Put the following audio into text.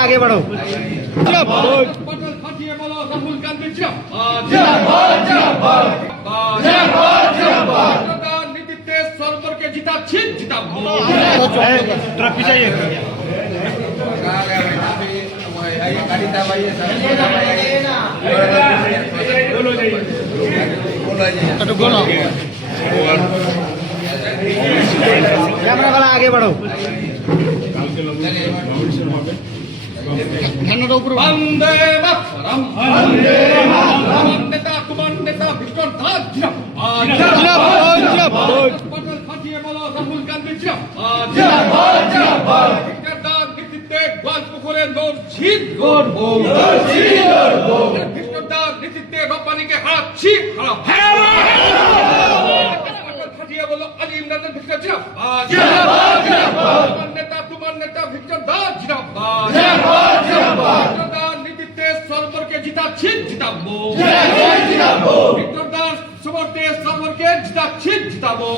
आगे बढ़ो। पटल फाटिए बोलो राहुल गांधी जिंदाबाद नीतिতে সরকারকে জিতাচ্ছি জিতাবো ट्रॉफी चाहिए बोलो कैमरा वाला आगे बढ़ो। বন্দে মাতরম আমার নেতা তোমার নেতা ভিক্টর দাস জিন্দাবাদ পটল ফাটিয়ে বলো রাহুল গান্ধী জিন্দাবাদ ভিক্টর দাস নেতৃত্বে গোয়ালপুকুরে লড়ছি লড়বো ভিক্টর দাস নেতৃত্বে রপ্পানিকে হারাচ্ছি পটল ফাটিয়ে বলো আলী ইমরান ভিক্টর জিন্দাবাদ আমার নেতা তোমার নেতা ভিক্টর দাস জিন্দাবাদ নীতিতে সরকারকে জিতাচ্ছি জিতাবো ভিক্টর দাস সমর্থে সরকারকে জিতাচ্ছি জিতাবো